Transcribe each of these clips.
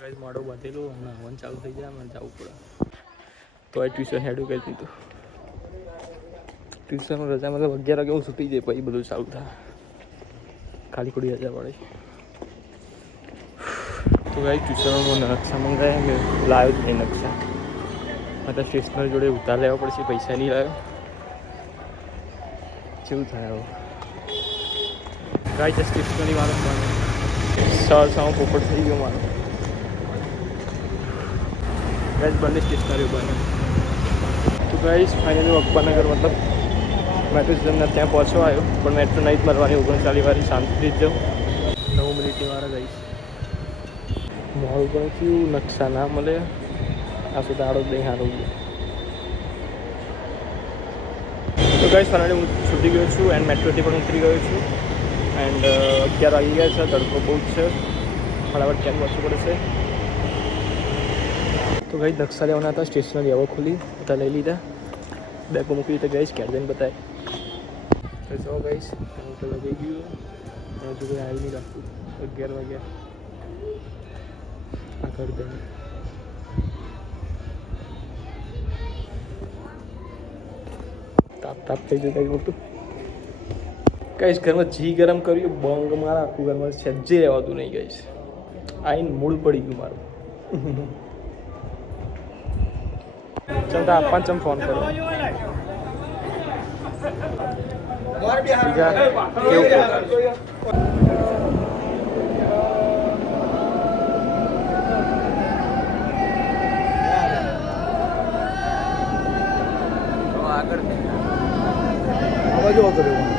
Guys મોડું બાંધેલું હમણાં હવન ચાલુ થઈ જાય મને જવું પડે તો આ ટ્યુશન હેડું કરી દીધું ટ્યુશન રજા મતલબ 11 વાગે હું છૂટી જાય પછી બધું ચાલુ થાય ખાલી ખોડી રજા પડે તો ગાઈસ ટ્યુશનમાં નકશા મંગાવ્યા મેં લાવ્યો જ નહીં નકશા મતલબ સ્ટેશનરી જોડે ઉધાર લેવા પડશે પૈસા નહીં લાવ્યો કેવું થાય હવે ગાઈસ સ્ટેશનરી વાળો સાવ પોપટ થઈ ગયો મારો गाइस બંને સ્ટેશનરી બને તો ગાઈસ ફાઇનલી અપ્પાનગર મતલબ મેટ્રો સ્ટેશનના ત્યાં પહોંચવા આવ્યો પણ મેટ્રો નહીં જ મળવાની 39 વાળી શાંતિથી જ જાઉં 9 મિનિટની વાળા ગાઈસ મોડું પણ થયું નકશા ના મળે આ તો દાડો જ નહીં સારું તો ગાઈસ ફાઇનલી હું છૂટી ગયો છું એન્ડ મેટ્રોથી પણ ઉતરી ગયો છું એન્ડ 11 વાગી ગયા છે તડકો બહુ જ છે ફટાફટ ક્યાં પહોંચવું પડશે તો ગઈ નકશા લેવાના હતા સ્ટેશનરી હવે ખુલી બધા લઈ લીધા બેગો મૂકી દીધા ગઈશ ક્યારે જઈને બતાય તો જો ગઈશ હું તો લગી ગયું હજુ કોઈ આવી નહીં રાખતું 11 વાગ્યા આ કરી દે તાપ થઈ જતા મોટું કઈશ ઘરમાં જી ગરમ કર્યું બંગ મારા આખું ઘરમાં સજ્જે રહેવાતું નહીં ગઈશ આઈને મૂળ પડી ગયું મારું ચલતા આપવા ચમ ફોન કરો બીજા આગળ આવાજો કર્યો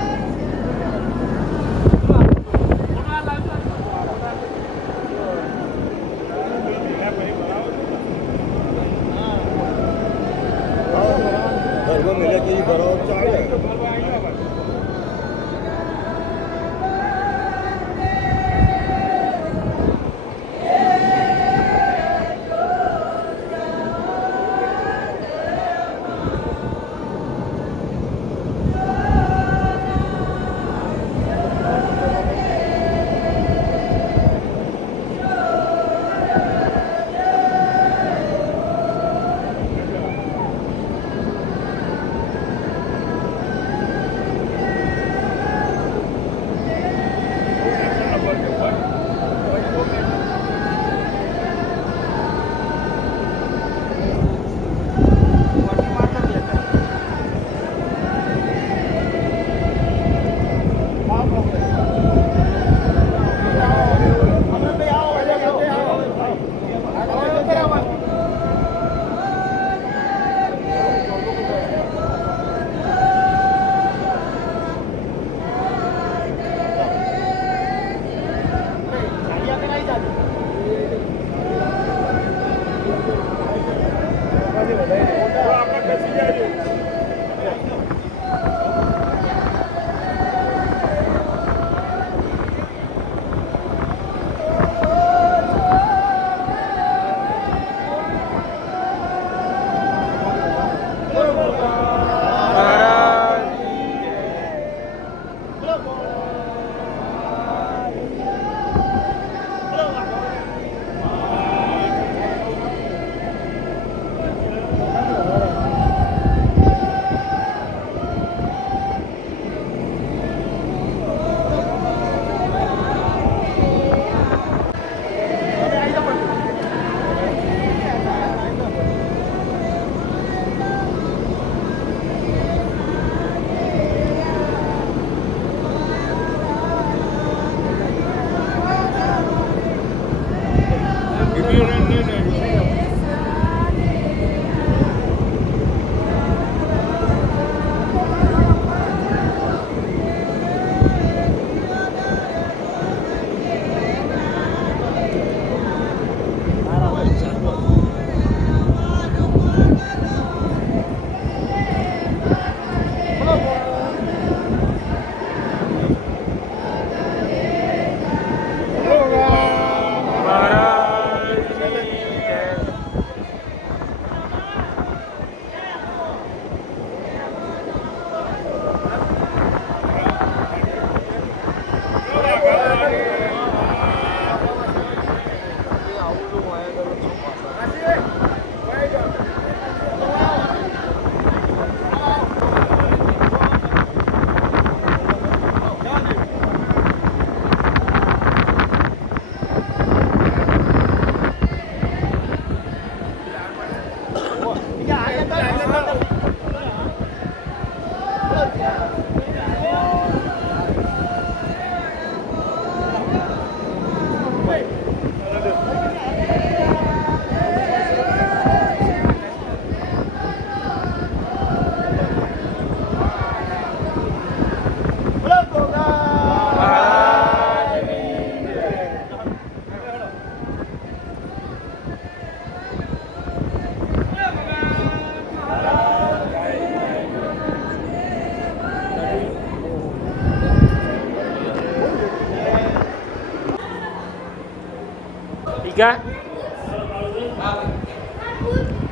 Ika,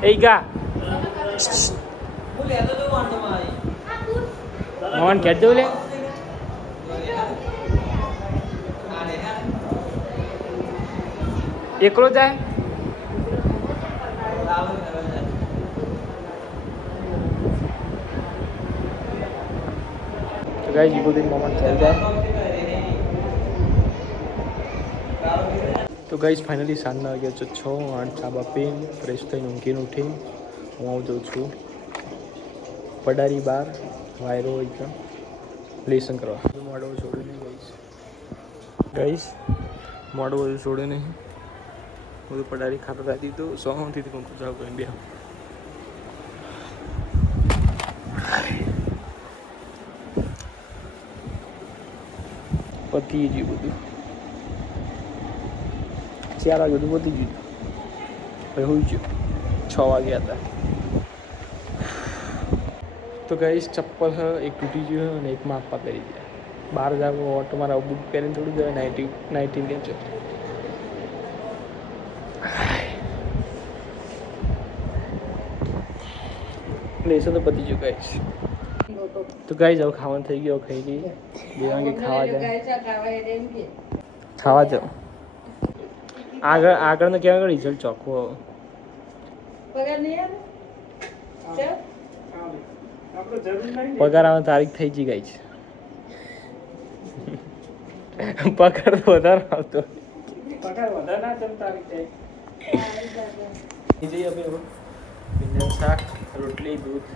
Ika, Mohon get dulu ya. એકલો જાય તો ગાઈસ ये दिन मोमेंट चल जाए તો ગાઈસ ફાઇનલી સાંજના વાગ્યા છે 6:08 ચા બા પીને ફ્રેશ થઈને ઊંઘીને ઉઠી હું આવતો છું પડારી બાર વાયરો હોય છે લેસન કરવા મોડો છોડે નહીં ગાઈસ મોડો બધું છોડે નહીં બધું પડારી ખાતો રાતી તો સોંથી પંખો ચાલુ કરીને બે પતી ગયું બધું 4 વાગે બધું પતી ગયું પછી હોઈ ગયું 6 વાગ્યા હતા તો ગાઈસ ચપ્પલ એક તૂટી ગયું અને એક માં આપવા કરી ગયા બહાર જાવ ઓટો મારા બૂટ પહેરીને થોડું જાય નાઇટી લે છે લેસન તો પતી ગયું ગાઈસ તો ગાઈસ હવે ખાવાનું થઈ ગયો ખાઈ લઈએ દેવાંગી ખાવા જાઓ આગળનો કેવા રિઝલ્ટ ચોખ્ખો પગાર આવવાની તારીખ થઈ ગઈ ગાઈસ પગાર તો વધારે આવતો પગાર વધારે ના ચમ તારીખ થઈ જઈએ અમે શાક રોટલી દૂધ